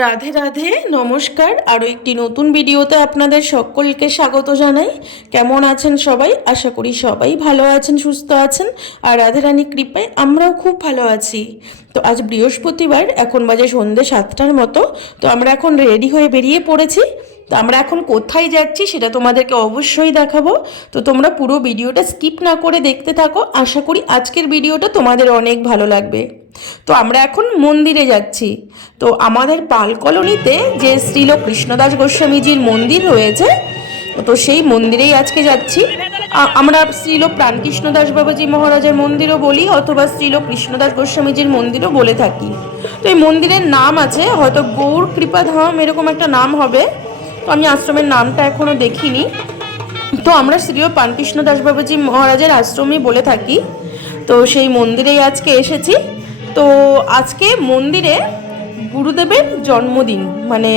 রাধে রাধে, নমস্কার। আরও একটি নতুন ভিডিওতে আপনাদের সকলকে স্বাগত জানাই। কেমন আছেন সবাই? আশা করি সবাই ভালো আছেন, সুস্থ আছেন। আর রাধে রানী কৃপায় আমরাও খুব ভালো আছি। তো আজ বৃহস্পতিবার, এখন বাজে সন্ধ্যে সাতটার মতো। তো আমরা এখন রেডি হয়ে বেরিয়ে পড়েছি। তো আমরা এখন কোথায় যাচ্ছি সেটা তোমাদেরকে অবশ্যই দেখাবো। তো তোমরা পুরো ভিডিওটা স্কিপ না করে দেখতে থাকো। আশা করি আজকের ভিডিওটা তোমাদের অনেক ভালো লাগবে। তো আমরা এখন মন্দিরে যাচ্ছি। তো আমাদের পাল কলোনিতে যে শ্রীল কৃষ্ণদাস গোস্বামীজির মন্দির রয়েছে, তো সেই মন্দিরেই আজকে যাচ্ছি। আমরা শ্রীল প্রাণকৃষ্ণদাস বাবাজি মহারাজের মন্দিরও বলি, অথবা শ্রীল কৃষ্ণদাস গোস্বামীজির মন্দিরও বলে থাকি। তো এই মন্দিরের নাম আছে, হয়তো গৌর কৃপাধাম এরকম একটা নাম হবে। তো আমি আশ্রমের নামটা এখনও দেখিনি। তো আমরা শ্রীয় পানকৃষ্ণ দাস বাবাজি মহারাজের আশ্রমই বলে থাকি। তো সেই মন্দিরেই আজকে এসেছি। তো আজকে মন্দিরে গুরুদেবের জন্মদিন মানে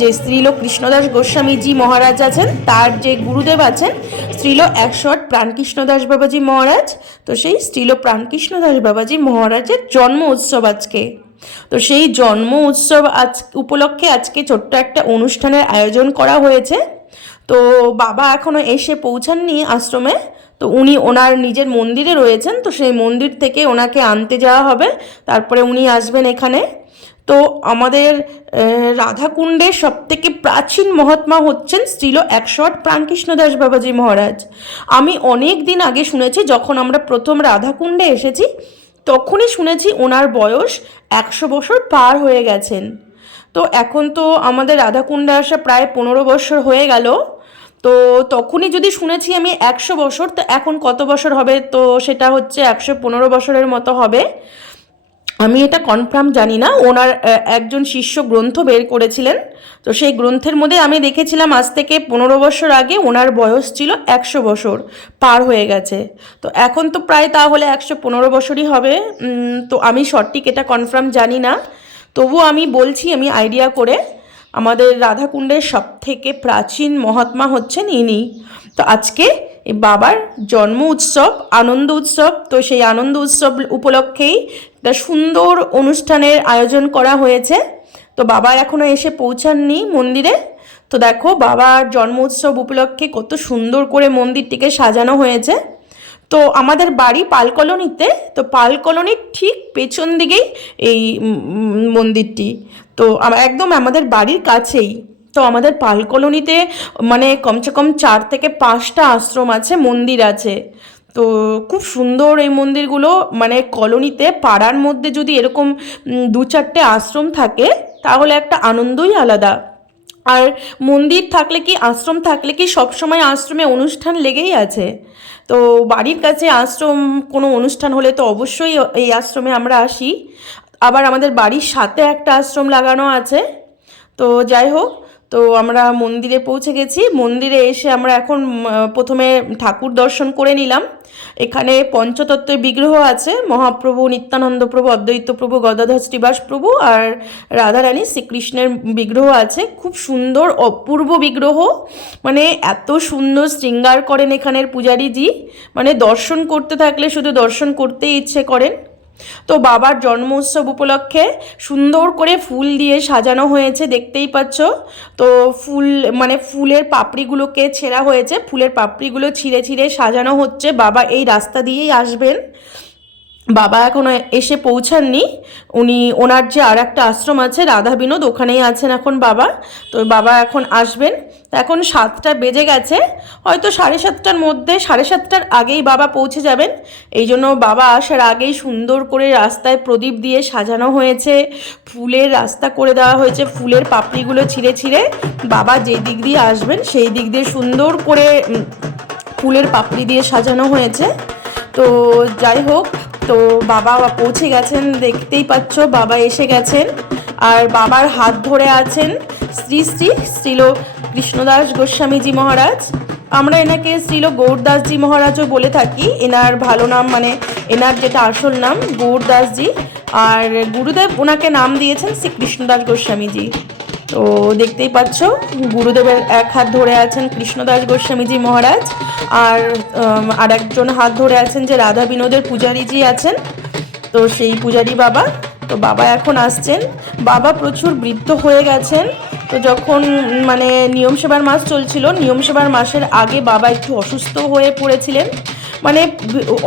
যে শ্রীল কৃষ্ণদাস গোস্বামীজি মহারাজ আছেন, তার যে গুরুদেব আছেন শ্রীল একশো আট প্রাণকৃষ্ণ দাস বাবাজি মহারাজ, তো সেই স্ত্রীল প্রাণকৃষ্ণ দাস বাবাজি মহারাজের জন্ম উৎসব আজকে। তো সেই জন্ম উৎসব আজ, উপলক্ষে আজকে ছোট্ট একটা অনুষ্ঠানের আয়োজন করা হয়েছে। তো বাবা এখনও এসে পৌঁছাননি আশ্রমে তো উনি ওনার নিজের মন্দিরে রয়েছেন, তো সেই মন্দির থেকে ওনাকে আনতে যাওয়া হবে। তারপরে উনি আসবেন এখানে। তো আমাদের রাধাকুণ্ডের সব থেকে প্রাচীন মহাত্মা হচ্ছেন শ্রীল একশো আট প্রাণকৃষ্ণ দাস বাবাজি মহারাজ। আমি অনেক দিন আগে শুনেছি, যখন আমরা প্রথম রাধাকুণ্ডে এসেছি, তখনই শুনেছি ওনার বয়স একশো বছর পার হয়ে গেছেন। তো এখন তো আমাদের রাধাকুণ্ডে আসা প্রায় পনেরো বছর হয়ে গেল। তো তখনই যদি শুনেছি আমি একশো বছর, তো এখন কত বছর হবে? তো সেটা হচ্ছে একশো পনেরো বছরের মতো হবে। আমি এটা কনফার্ম জানি না। ওনার একজন শিষ্য গ্রন্থ বের করেছিলেন। তো সেই গ্রন্থের মধ্যে আমি দেখেছিলাম আজ থেকে পনেরো বছর আগে ওনার বয়স ছিল একশো বছর, পার হয়ে গেছে। তো এখন তো প্রায় তাহলে একশো পনেরো বছরই হবে। তো আমি সঠিক এটা কনফার্ম জানি না। তবুও আমি বলছি, আমি আইডিয়া করে আমাদের রাধাকুণ্ডের সব থেকে প্রাচীন মহাত্মা হচ্ছেন ইনি। তো আজকে বাবার জন্ম উৎসব, আনন্দ উৎসব, তো সেই আনন্দ উৎসব উপলক্ষেই একটা সুন্দর অনুষ্ঠানের আয়োজন করা হয়েছে। তো বাবা এখনও এসে পৌঁছাননি মন্দিরে। তো দেখো বাবার জন্ম উৎসব উপলক্ষে কত সুন্দর করে মন্দিরটিকে সাজানো হয়েছে। তো আমাদের বাড়ি পালকলোনিতে তো পালকলোনির ঠিক পেছন দিকেই এই মন্দিরটি। তো একদম আমাদের বাড়ির কাছেই। তো আমাদের পাল কলোনিতে মানে কমসে কম চার থেকে পাঁচটা আশ্রম আছে, মন্দির আছে। তো খুব সুন্দর এই মন্দিরগুলো মানে কলোনিতে পাড়ার মধ্যে যদি এরকম দু চারটে আশ্রম থাকে, তাহলে একটা আনন্দই আলাদা। আর মন্দির থাকলে কি, আশ্রম থাকলে কি সবসময় আশ্রমে অনুষ্ঠান লেগেই আছে? তো বাড়ির কাছে আশ্রম কোনো অনুষ্ঠান হলে তো অবশ্যই এই আশ্রমে আমরা আসি। আবার আমাদের বাড়ির সাথে একটা আশ্রম লাগানো আছে। তো যাই হোক, তো আমরা মন্দিরে পৌঁছে গেছি। মন্দিরে এসে আমরা এখন প্রথমে ঠাকুর দর্শন করে নিলাম। এখানে পঞ্চতত্ত্বের বিগ্রহ আছে। মহাপ্রভু নিত্যানন্দ প্রভু, অদ্বৈত প্রভু, গদাধর শ্রীবাস প্রভু আর রাধারানী শ্রীকৃষ্ণের বিগ্রহ আছে। খুব সুন্দর, অপূর্ব বিগ্রহ। মানে এত সুন্দর শৃঙ্গার করেন এখানের পূজারীজি। মানে দর্শন করতে থাকলে শুধু দর্শন করতেই ইচ্ছে করেন। তো বাবার জন্ম উৎসব উপলক্ষে সুন্দর করে ফুল দিয়ে সাজানো হয়েছে, দেখতেই পাচ্ছ। তো ফুল মানে ফুলের পাপড়িগুলোকে ছেঁড়া হয়েছে, ফুলের পাপড়িগুলো ছিঁড়ে ছিঁড়ে সাজানো হচ্ছে। বাবা এই রাস্তা দিয়েই আসবেন। বাবা এখনও এসে পৌঁছাননি। উনি, ওনার যে আর একটা আশ্রম আছে, রাধা বিনোদ, ওখানেই আছেন এখন বাবা। তো বাবা এখন আসবেন। এখন সাতটা বেজে গেছে। হয়তো সাড়ে সাতটার মধ্যে, সাড়ে সাতটার আগেই বাবা পৌঁছে যাবেন। এই জন্য বাবা আসার আগেই সুন্দর করে রাস্তায় প্রদীপ দিয়ে সাজানো হয়েছে। ফুলের রাস্তা করে দেওয়া হয়েছে, ফুলের পাপড়িগুলো ছিঁড়ে ছিঁড়ে। বাবা যে দিক দিয়ে আসবেন, সেই দিক দিয়ে সুন্দর করে ফুলের পাপড়ি দিয়ে সাজানো হয়েছে। তো যাই হোক তো বাবা পৌঁছে গেছেন, দেখতেই পাচ্ছ বাবা এসে গেছেন আর বাবার হাত ধরে আছেন শ্রী শ্রী শ্রীল কৃষ্ণদাস গোস্বামীজি মহারাজ। আমরা এনাকে শ্রীল গৌরদাসজি মহারাজও বলে থাকি, এনার ভালো নাম মানে এনার যেটা আসল নাম গৌরদাসজি। আর গুরুদেব ওনাকে নাম দিয়েছেন শ্রী কৃষ্ণদাস গোস্বামীজি। তো দেখতেই পাচ্ছ, গুরুদেবের এক হাত ধরে আছেন কৃষ্ণদাস গোস্বামীজি মহারাজ, আর আর একজন হাত ধরে আছেন যে রাধা বিনোদের পূজারীজি আছেন, তো সেই পূজারি বাবা, তো বাবা এখন আসছেন। বাবা প্রচুর বৃদ্ধ হয়ে গেছেন, তো যখন মানে নিয়ম সেবার মাস চলছিল, নিয়ম সেবার মাসের আগে বাবা একটু অসুস্থ হয়ে পড়েছিলেন। মানে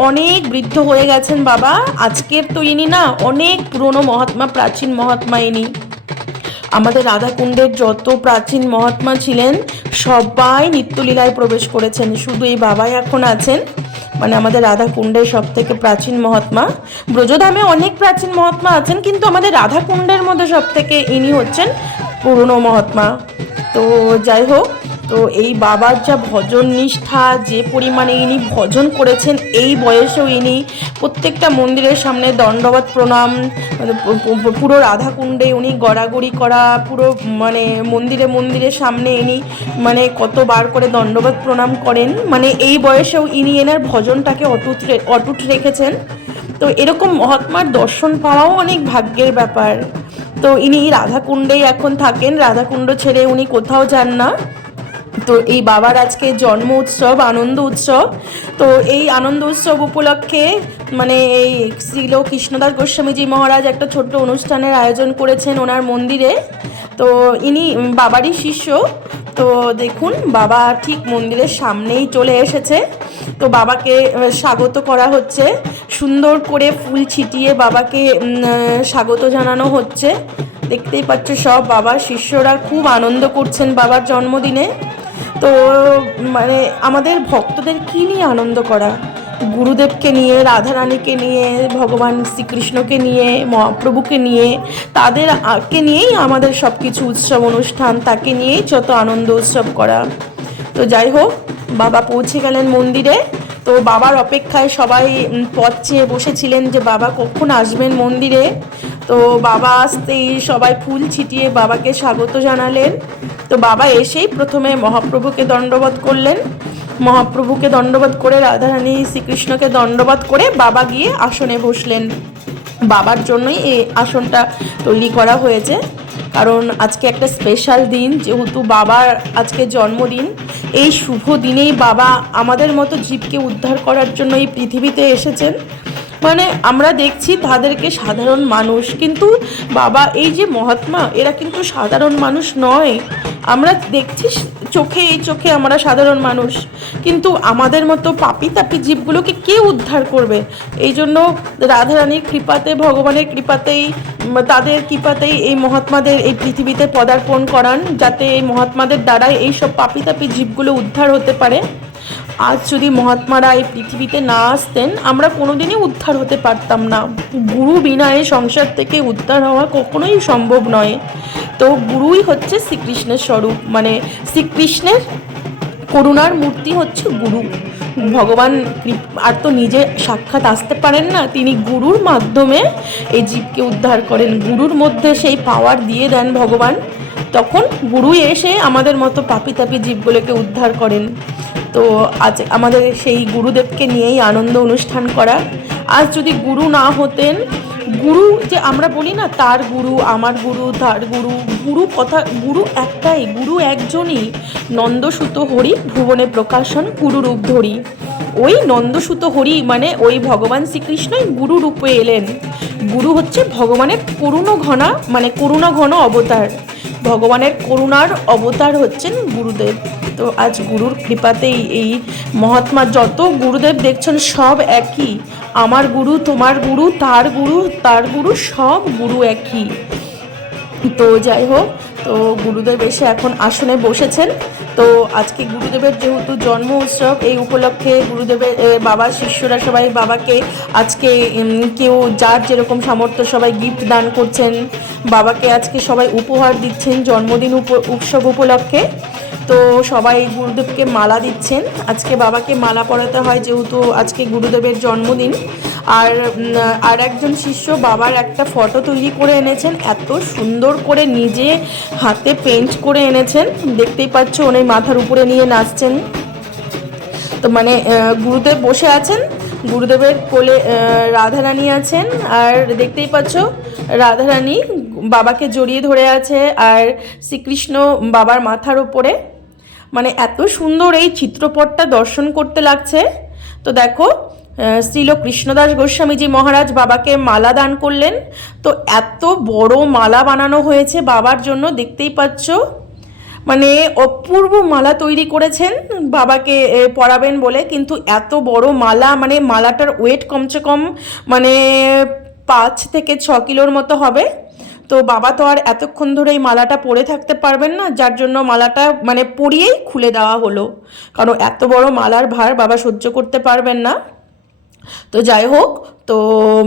অনেক বৃদ্ধ হয়ে গেছেন বাবা, আজকের তো ইনি না, অনেক পুরনো মহাত্মা, প্রাচীন মহাত্মা ইনি। আমাদের রাধাকুণ্ডের যত প্রাচীন মহাত্মা ছিলেন, সবাই নিত্যলীলায় প্রবেশ করেছেন। শুধু এই বাবাই এখন আছেন। মানে আমাদের রাধাকুণ্ডের সব থেকে প্রাচীন মহাত্মা। ব্রজধামে অনেক প্রাচীন মহাত্মা আছেন, কিন্তু আমাদের রাধাকুণ্ডের মধ্যে সব থেকে ইনি হচ্ছেন পুরনো মহাত্মা। তো যাই হোক তো এই বাবার যা ভজন নিষ্ঠা, যে পরিমাণে ইনি ভজন করেছেন, এই বয়সেও ইনি প্রত্যেকটা মন্দিরের সামনে দণ্ডবাদ প্রণাম মানে পুরো রাধাকুণ্ডে উনি গড়াগড়ি করা, পুরো মানে মন্দিরে, মন্দিরের সামনে ইনি মানে কতবার করে দণ্ডবাদ প্রণাম করেন। মানে এই বয়সেও ইনি এনার ভজনটাকে অটুট অটুট রেখেছেন। তো এরকম মহাত্মার দর্শন পাওয়াও অনেক ভাগ্যের ব্যাপার। তো ইনি রাধাকুণ্ডেই এখন থাকেন, রাধাকুণ্ড ছেড়ে উনি কোথাও যান না। তো এই বাবার আজকে জন্ম উৎসব, আনন্দ উৎসব। তো এই আনন্দ উৎসব উপলক্ষে মানে এই শ্রীল কৃষ্ণদাস গোস্বামীজি মহারাজ একটা ছোট্ট অনুষ্ঠানের আয়োজন করেছেন ওনার মন্দিরে। তো ইনি বাবারই শিষ্য। তো দেখুন, বাবা ঠিক মন্দিরের সামনেই চলে এসেছে। তো বাবাকে স্বাগত করা হচ্ছে। সুন্দর করে ফুল ছিটিয়ে বাবাকে স্বাগত জানানো হচ্ছে। দেখতেই পাচ্ছ, সব বাবার শিষ্যরা খুব আনন্দ করছেন বাবার জন্মদিনে। তো মানে আমাদের ভক্তদের কী নিয়ে আনন্দ করা? গুরুদেবকে নিয়ে, রাধারানীকে নিয়ে, ভগবান শ্রীকৃষ্ণকে নিয়ে, মহাপ্রভুকে নিয়ে, তাদের কে নিয়েই আমাদের সব কিছু উৎসব, অনুষ্ঠান, তাকে নিয়েই যত আনন্দ উৎসব করা। তো যাই হোক, বাবা পৌঁছে গেলেন মন্দিরে। তো বাবার অপেক্ষায় সবাই পথ চেয়ে বসেছিলেন যে বাবা কখন আসবেন মন্দিরে। তো বাবা আসতেই সবাই ফুল ছিটিয়ে বাবাকে স্বাগত জানালেন। তো বাবা এসেই প্রথমে মহাপ্রভুকে দণ্ডবোধ করলেন। মহাপ্রভুকে দণ্ডবোধ করে রাধারানী শ্রীকৃষ্ণকে দণ্ডবোধ করে বাবা গিয়ে আসনে বসলেন। বাবার জন্যই এই আসনটা তৈরি করা হয়েছে। কারণ আজকে একটা স্পেশাল দিন, যেহেতু বাবার আজকে জন্মদিন, এই শুভ দিনেই বাবা আমাদের মতো জীবকে উদ্ধার করার জন্য এই পৃথিবীতে এসেছেন। মানে আমরা দেখছি তাদেরকে সাধারণ মানুষ, কিন্তু বাবা, এই যে মহাত্মা, এরা কিন্তু সাধারণ মানুষ নয়। আমরা দেখছি চোখে, এই চোখে আমরা সাধারণ মানুষ। কিন্তু আমাদের মতো পাপি তাপি জীবগুলোকে কে উদ্ধার করবে? এই জন্য রাধারানীর কৃপাতে, ভগবানের কৃপাতেই, তাদের কৃপাতেই এই মহাত্মাদের এই পৃথিবীতে পদার্পণ করান, যাতে এই মহাত্মাদের দ্বারাই এই সব পাপি তাপি জীবগুলো উদ্ধার হতে পারে। আজ যদি মহাত্মারা এই পৃথিবীতে না আসতেন, আমরা কোনোদিনই উদ্ধার হতে পারতাম না। গুরু বিনা এই সংসার থেকে উদ্ধার হওয়া কখনোই সম্ভব নয়। তো গুরুই হচ্ছে শ্রীকৃষ্ণের স্বরূপ। মানে শ্রীকৃষ্ণের করুণার মূর্তি হচ্ছে গুরু। ভগবান আর তো নিজে সাক্ষাৎ আসতে পারেন না, তিনি গুরুর মাধ্যমে এই জীবকে উদ্ধার করেন। গুরুর মধ্যে সেই পাওয়ার দিয়ে দেন ভগবান। তখন গুরু এসে আমাদের মতো পাপি তাপি জীবগুলোকে উদ্ধার করেন। তো আজ আমাদের সেই গুরুদেবকে নিয়েই আনন্দ অনুষ্ঠান করা। আজ যদি গুরু না হতেন, গুরু যে আমরা বলি না, তার গুরু, আমার গুরু, তার গুরু গুরু কথা, গুরু একটাই, গুরু একজনই নন্দসুত হরি ভুবনে প্রকাশন গুরু রূপ ধরি। ওই নন্দসুত হরি মানে ওই ভগবান শ্রীকৃষ্ণই গুরু রূপে এলেন। গুরু হচ্ছে ভগবানের করুণ ঘনা মানে করুণা ঘন অবতার। ভগবানের করুণার অবতার হচ্ছেন গুরুদেব। তো আজ গুরুর কৃপাতেই এই মহাত্মা যত গুরুদেব দেখছেন সব একই। আমার গুরু, তোমার গুরু, তার গুরু তার গুরু, সব গুরু একই। তো যাই হোক, তো গুরুদেব এসে এখন আসনে বসেছেন। তো আজকে গুরুদেবের যেহেতু জন্ম উৎসব, এই উপলক্ষে গুরুদেবের বাবা, শিষ্যরা সবাই বাবাকে আজকে কেউ যার যেরকম সামর্থ্য সবাই গিফট দান করছেন। বাবাকে আজকে সবাই উপহার দিচ্ছেন জন্মদিন উপ- উৎসব উপলক্ষে। তো সবাই গুরুদেবকে মালা দিচ্ছেন। আজকে বাবাকে মালা পরাতে হয় যেহেতু আজকে গুরুদেবের জন্মদিন। আর আর একজন শিষ্য বাবার একটা ফটো তৈরি করে এনেছেন। এত সুন্দর করে নিজে হাতে পেন্ট করে এনেছেন। দেখতেই পাচ্ছ উনি মাথার উপরে নিয়ে নাচছেন। তো মানে গুরুদেব বসে আছেন। গুরুদেবের কোলে রাধারানী আছেন। আর দেখতেই পাচ্ছ রাধারানী বাবাকে জড়িয়ে ধরে আছে। আর শ্রীকৃষ্ণ বাবার মাথার ওপরে মানে এত সুন্দর এই চিত্রপটটা দর্শন করতে লাগছে। তো দেখো শ্রীল কৃষ্ণদাস গোস্বামীজি মহারাজ বাবাকে মালা দান করলেন। তো এত বড় মালা বানানো হয়েছে বাবার জন্য দেখতেই পাচ্ছ। মানে অপূর্ব মালা তৈরি করেছেন বাবাকে এ, পরাবেন বলে। কিন্তু এত বড় মালা মানে মালাটার ওয়েট কমসে কম মানে পাঁচ থেকে ছ কিলোর মতো হবে। তো বাবা তো আর এতক্ষণ ধরে এই মালাটা পরে থাকতে পারবেন না, যার জন্য মালাটা মানে পরিয়েই খুলে দেওয়া হলো। কারণ এত বড় মালার ভার বাবা সহ্য করতে পারবেন না। তো যাই হোক, তো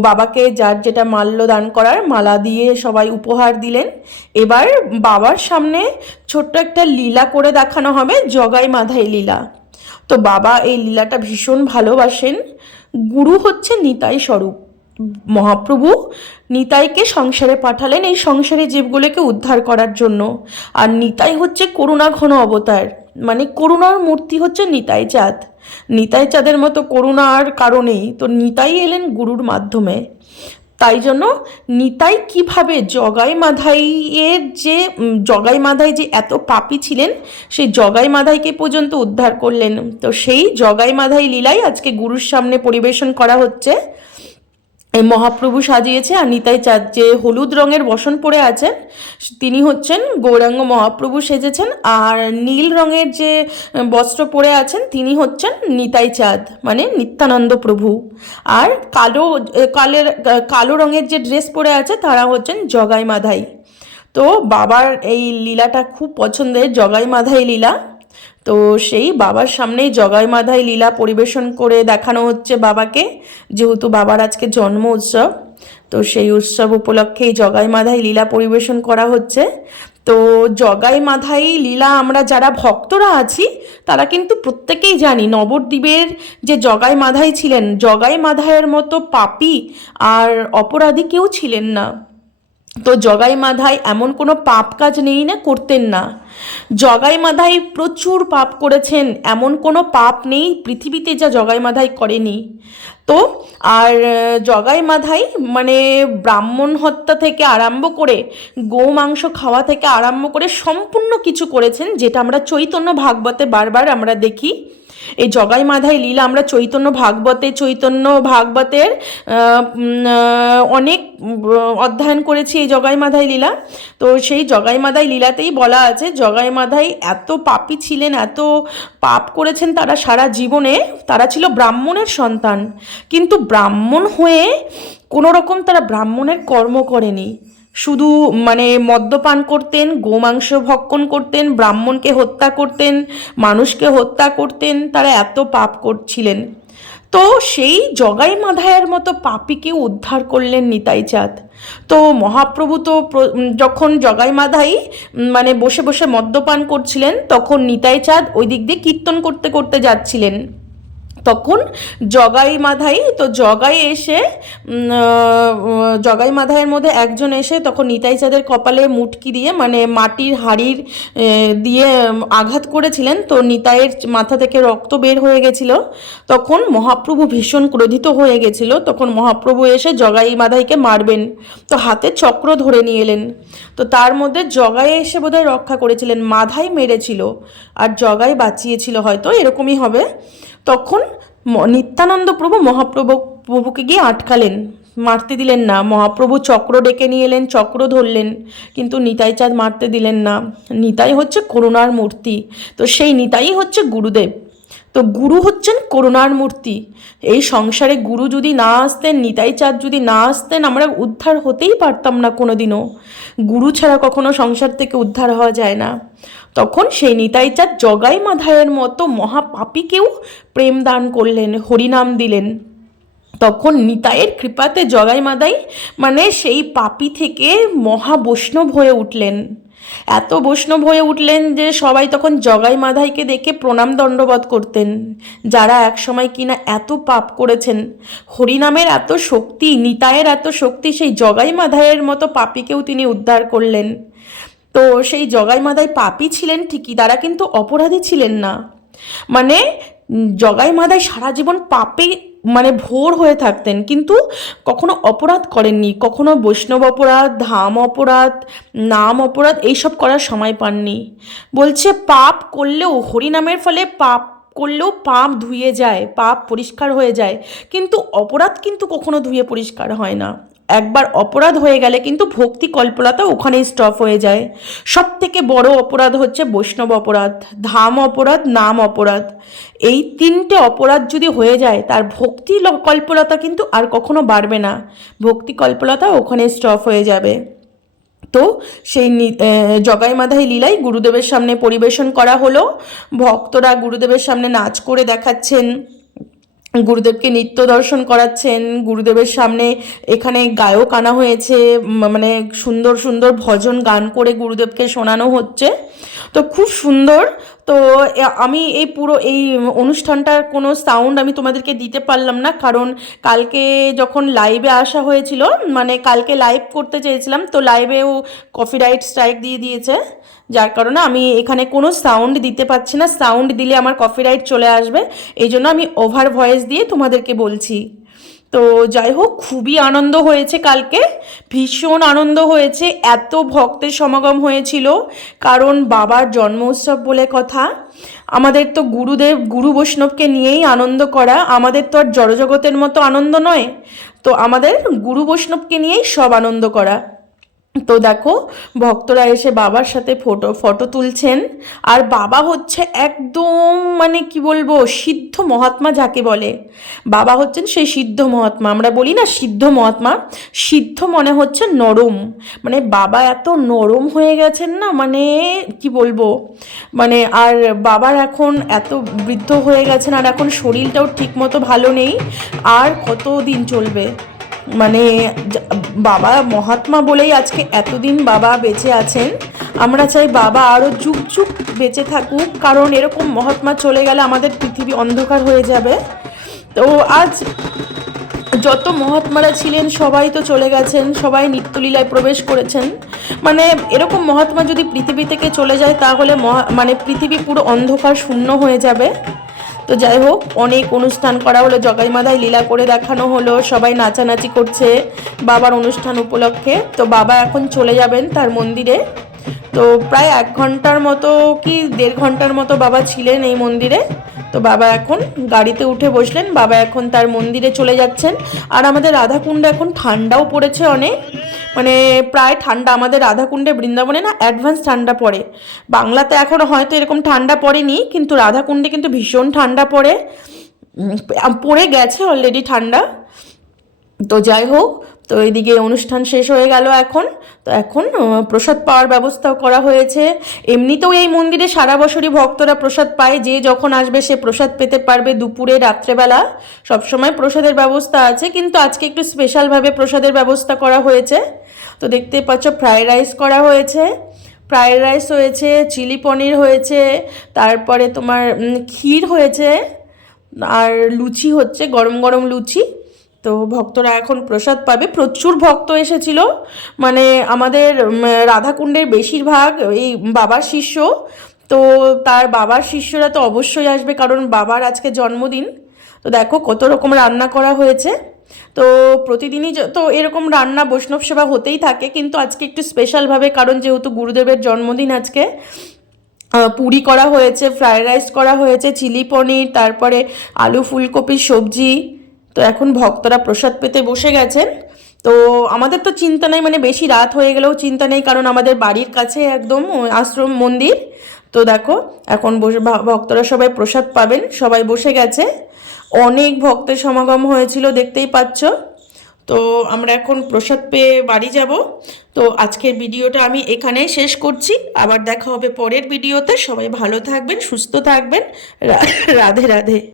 বাবাকে যার যেটা মাল্য দান করার মালা দিয়ে সবাই উপহার দিলেন। এবার বাবার সামনে ছোট্ট একটা লীলা করে দেখানো হবে, জগাই মাধাই লীলা। তো বাবা এই লীলাটা ভীষণ ভালোবাসেন। গুরু হচ্ছে নিতাই স্বরূপ। মহাপ্রভু নিতাইকে সংসারে পাঠালেন এই সংসারে জীবগুলোকে উদ্ধার করার জন্য। আর নিতাই হচ্ছে করুণা ঘন অবতার। মানে করুণার মূর্তি হচ্ছে নিতাই চাঁদ। নিতাই চাঁদের মতো করুণা আর কারণেই তো নিতাই এলেন গুরুর মাধ্যমে। তাই জন্য নিতাই কীভাবে জগাই মাধাইয়ের যে জগাই মাধাই যে এত পাপী ছিলেন, সেই জগাই মাধাইকে পর্যন্ত উদ্ধার করলেন। তো সেই জগাই মাধাই লীলাই আজকে গুরুর সামনে পরিবেশন করা হচ্ছে। এই মহাপ্রভু সাজিয়েছে আর নিতাই চাঁদ যে হলুদ রঙের বসন পরে আছেন, তিনি হচ্ছেন গৌরাঙ্গ মহাপ্রভু সেজেছেন আর নীল রঙের যে বস্ত্র পরে আছেন, তিনি হচ্ছেন নিতাই চাঁদ মানে নিত্যানন্দ প্রভু। আর কালো কালের কালো রঙের যে ড্রেস পরে আছে, তারা হচ্ছেন জগাই মাধাই। তো বাবার এই লীলাটা খুব পছন্দের, জগাই মাধাই লীলা। তো সেই বাবার সামনেই জগাই মাধাই লীলা পরিবেশন করে দেখানো হচ্ছে বাবাকে, যেহেতু বাবার আজকে জন্ম উৎসব, তো সেই উৎসব উপলক্ষে এই জগাই মাধাই লীলা পরিবেশন করা হচ্ছে। তো জগাই মাধাই লীলা আমরা যারা ভক্তরা আছি, তারা কিন্তু প্রত্যেকেই জানি নবদ্বীপের যে জগাই মাধাই ছিলেন, জগাই মাধাইয়ের মতো পাপী আর অপরাধী কেউ ছিলেন না। তো জগাই মাধাই এমন কোনো পাপ কাজ নেই না, করতেন না। জগাই মাধাই প্রচুর পাপ করেছেন, এমন কোনো পাপ নেই পৃথিবীতে যা জগাই মাধাই করেনি। তো আর জগাই মাধাই মানে ব্রাহ্মণ হত্যা থেকে আরম্ভ করে, গো মাংস খাওয়া থেকে আরম্ভ করে সম্পূর্ণ কিছু করেছেন, যেটা আমরা চৈতন্য ভাগবতে বারবার আমরা দেখি। এই জগাই মাধাই লীলা আমরা চৈতন্য ভাগবতে, চৈতন্য ভাগবতের অনেক অধ্যয়ন করেছি এই জগাই মাধাই লীলা। তো সেই জগাই মাধাই লীলাতেই বলা আছে, জগাই মাধাই এত পাপী ছিলেন, এত পাপ করেছেন তারা সারা জীবনে, তারা ছিল ব্রাহ্মণের সন্তান। কিন্তু ব্রাহ্মণ হয়ে কোনো রকম তারা ব্রাহ্মণের কর্ম করেনি। শুধু মানে মদ্যপান করতেন, গোমাংস ভক্ষণ করতেন, ব্রাহ্মণকে হত্যা করতেন, মানুষকে হত্যা করতেন, তারা এত পাপ করছিলেন। তো সেই জগাই মাধায়ের মতো পাপিকে উদ্ধার করলেন নিতাই চাঁদ তো মহাপ্রভু তো যখন জগাই মাধাই মানে বসে বসে মদ্যপান করছিলেন, তখন নিতাই চাঁদ ওই দিক দিয়ে কীর্তন করতে করতে যাচ্ছিলেন। তখন জগাই মাধাই, তো জগাই এসে জগাই মাধাইয়ের মধ্যে একজন এসে তখন নিতাই চাঁদের কপালে মুটকি দিয়ে মানে মাটির হাড়ির দিয়ে আঘাত করেছিলেন। তো নিতাইয়ের মাথা থেকে রক্ত বের হয়ে গেছিল। তখন মহাপ্রভু ভীষণ ক্রোধিত হয়ে গেছিল। তখন মহাপ্রভু এসে জগাই মাধাইকে মারবেন। তো হাতে চক্র ধরে নিয়ে এলেন। তো তার মধ্যে জগাই এসে বোধহয় রক্ষা করেছিলেন। মাধাই মেরেছিল। আর জগাই বাঁচিয়েছিল হয়তো, এরকমই হবে। তখন নিত্যানন্দ প্রভু মহাপ্রভু প্রভুকে গিয়ে আটকালেন। মারতে দিলেন না। মহাপ্রভু চক্র ডেকে নিয়ে এলেন, চক্র ধরলেন, কিন্তু নিতাই চাঁদ মারতে দিলেন না। নিতাই হচ্ছে করুণার মূর্তি। তো সেই নিতাই হচ্ছে গুরুদেব। তো গুরু হচ্ছেন করুণার মূর্তি। এই সংসারে গুরু যদি না আসতেন, নিতাই চাঁদ যদি না আসতেন, আমরা উদ্ধার হতেই পারতাম না কোনোদিনও। গুরু ছাড়া কখনো সংসার থেকে উদ্ধার হওয়া যায় না। তখন সেই নিতাই চাঁদ জগাই মাধায়ের মতো মহাপাপীকেও প্রেম দান করলেন, হরিনাম দিলেন। তখন নিতাইয়ের কৃপাতে জগাই মাদাই মানে সেই পাপি থেকে মহাবৈষ্ণব হয়ে উঠলেন। এত বৈষ্ণব হয়ে উঠলেন যে সবাই তখন জগাই মাধাইকে দেখে প্রণাম দণ্ডবত করতেন। যারা একসময় কিনা এত পাপ করেছেন, হরিনামের এত শক্তি নিতায়ের এত শক্তি, সেই জগাই মাধাইয়ের মতো পাপিকেও তিনি উদ্ধার করলেন। তো সেই জগাই মাদাই পাপী ছিলেন ঠিকই, তারা কিন্তু অপরাধী ছিলেন না। মানে জগাই মাদাই সারা জীবন পাপে মানে ভোর হয়ে থাকতেন, কিন্তু কখনো অপরাধ করেননি, কখনো বৈষ্ণব অপরাধ, ধাম অপরাধ, নাম অপরাধ, এইসব করার সময় পাননি। বলছে, পাপ করলেও, হরিনামের ফলে পাপ করলেও পাপ ধুয়ে যায়, পাপ পরিষ্কার হয়ে যায়, কিন্তু অপরাধ কিন্তু কখনো ধুয়ে পরিষ্কার হয় না। একবার অপরাধ হয়ে গেলে কিন্তু ভক্তি কল্পনাটা ওখানেই স্টপ হয়ে যায়। সব থেকে বড় অপরাধ হচ্ছে বৈষ্ণব অপরাধ, ধাম অপরাধ, নাম অপরাধ। এই তিনটে অপরাধ যদি হয়ে যায়, তার ভক্তি কল্পলতা কিন্তু আর কখনো বাড়বে না। ভক্তি কল্পলতা ওখানে স্টপ হয়ে যাবে। তো সেই জগাই মাধাই লীলাই গুরুদেবের সামনে পরিবেশন করা হলো। ভক্তরা গুরুদেবের সামনে নাচ করে দেখাচ্ছেন। গুরুদেবকে নিত্য দর্শন করাচ্ছেন। গুরুদেবের সামনে এখানে গায়ক আনা হয়েছে। মানে সুন্দর সুন্দর ভজন গান করে গুরুদেবকে শোনানো হচ্ছে। তো খুব সুন্দর তো আমি এই পুরো এই অনুষ্ঠানটার কোনো সাউন্ড আমি তোমাদেরকে দিতে পারলাম না। কারণ কালকে যখন লাইভে আসা হয়েছিল মানে কালকে লাইভ করতে চেয়েছিলাম, তো লাইভেও কপিরাইট স্ট্রাইক দিয়ে দিয়েছে। যার কারণে আমি এখানে কোনো সাউন্ড দিতে পারছি না। সাউন্ড দিলে আমার কপিরাইট চলে আসবে। এই জন্য আমি ওভার ভয়েস দিয়ে তোমাদেরকে বলছি। তো যাই হোক খুবই আনন্দ হয়েছে কালকে। ভীষণ আনন্দ হয়েছে, এত ভক্তের সমাগম হয়েছিল, কারণ বাবার জন্ম উৎসব বলে কথা। আমাদের তো গুরুদেব, গুরু বৈষ্ণবকে নিয়েই আনন্দ করা, আমাদের তো আর জড়জগতের মতো আনন্দ নয়। তো আমাদের গুরু বৈষ্ণবকে নিয়েই সব আনন্দ করা। তো দেখো, ভক্তরা এসে বাবার সাথে ফটো ফটো তুলছেন। আর বাবা হচ্ছে একদম মানে কি বলব, সিদ্ধ মহাত্মা যাকে বলে। বাবা হচ্ছেন সেই সিদ্ধ মহাত্মা। আমরা বলি না সিদ্ধ মহাত্মা, সিদ্ধ মনে হচ্ছে নরম। মানে বাবা এত নরম হয়ে গেছেন না মানে কি বলব? মানে আর বাবার এখন এত বৃদ্ধ হয়ে গেছেন, আর এখন শরীরটাও ঠিকমতো ভালো নেই। আর কত দিন চলবে? মানে বাবা মহাত্মা বলেই আজকে এতদিন বাবা বেঁচে আছেন। আমরা চাই বাবা আরও যুগ যুগ বেঁচে থাকুক, কারণ এরকম মহাত্মা চলে গেলে আমাদের পৃথিবী অন্ধকার হয়ে যাবে। তো আজ যত মহাত্মারা ছিলেন, সবাই তো চলে গেছেন, সবাই নিত্যলীলায় প্রবেশ করেছেন। মানে এরকম মহাত্মা যদি পৃথিবী থেকে চলে যায়, তাহলে মানে পৃথিবী পুরো অন্ধকার, শূন্য হয়ে যাবে। তো যাই হোক, অনেক অনুষ্ঠান করা হলো। জগাই মাদায় লীলা করে দেখানো হলো। সবাই নাচানাচি করছে বাবার অনুষ্ঠান উপলক্ষে। তো বাবা এখন চলে যাবেন তার মন্দিরে। তো প্রায় এক ঘণ্টার মতো কি দেড় ঘণ্টার মতো বাবা ছিলেন এই মন্দিরে। তো বাবা এখন গাড়িতে উঠে বসলেন, বাবা এখন তার মন্দিরে চলে যাচ্ছেন। আর আমাদের রাধাকুণ্ডে এখন ঠান্ডাও পড়েছে অনেক। মানে প্রায় ঠান্ডা, আমাদের রাধাকুণ্ডে বৃন্দাবনে না অ্যাডভান্স ঠান্ডা পড়ে। বাংলাতে এখন হয়তো এরকম ঠান্ডা পড়েনি, কিন্তু রাধাকুণ্ডে কিন্তু ভীষণ ঠান্ডা পড়ে। পড়ে গেছে অলরেডি ঠান্ডা। তো যাই হোক তো এদিকে অনুষ্ঠান শেষ হয়ে গেল এখন। তো এখন প্রসাদ পাওয়ার ব্যবস্থাও করা হয়েছে। এমনিতেও এই মন্দিরে সারা বছরই ভক্তরা প্রসাদ পায়। যে যখন আসবে সে প্রসাদ পেতে পারবে দুপুরে, রাত্রেবেলা। সবসময় প্রসাদের ব্যবস্থা আছে, কিন্তু আজকে একটু স্পেশালভাবে প্রসাদের ব্যবস্থা করা হয়েছে। তো দেখতে পাচ্ছ, ফ্রায়েড রাইস করা হয়েছে। ফ্রায়েড রাইস হয়েছে, চিলি পনির হয়েছে, তারপরে তোমার ক্ষীর হয়েছে, আর লুচি হচ্ছে, গরম গরম লুচি। তো ভক্তরা এখন প্রসাদ পাবে। প্রচুর ভক্ত এসেছিল। মানে আমাদের রাধাকুণ্ডের বেশিরভাগ এই বাবার শিষ্য। তো তার বাবার শিষ্যরা তো অবশ্যই আসবে, কারণ বাবার আজকে জন্মদিন। তো দেখো কত রকম রান্না করা হয়েছে। তো প্রতিদিনই তো এরকম রান্না বৈষ্ণব সেবা হতেই থাকে, কিন্তু আজকে একটু স্পেশালভাবে কারণ যেহেতু গুরুদেবের জন্মদিন আজকে পুরি করা হয়েছে ফ্রায়েড রাইস করা হয়েছে, চিলি পনির, তারপরে আলু ফুলকপির সবজি তো এখন ভক্তরা প্রসাদ পেতে বসে গেছেন। তো আমাদের তো চিন্তা নেই মানে বেশি রাত হয়ে গেলেও চিন্তা নেই, কারণ আমাদের বাড়ির কাছে একদম আশ্রম মন্দির। তো দেখো, এখন বসে ভক্তরা সবাই প্রসাদ পাবেন, সবাই বসে গেছে। অনেক ভক্তের সমাগম হয়েছিল, দেখতেই পাচ্ছ। তো আমরা এখন প্রসাদ পেয়ে বাড়ি যাব। তো আজকের ভিডিওটা আমি এখানেই শেষ করছি। আবার দেখা হবে পরের ভিডিওতে। সবাই ভালো থাকবেন, সুস্থ থাকবেন। রাধে রাধে।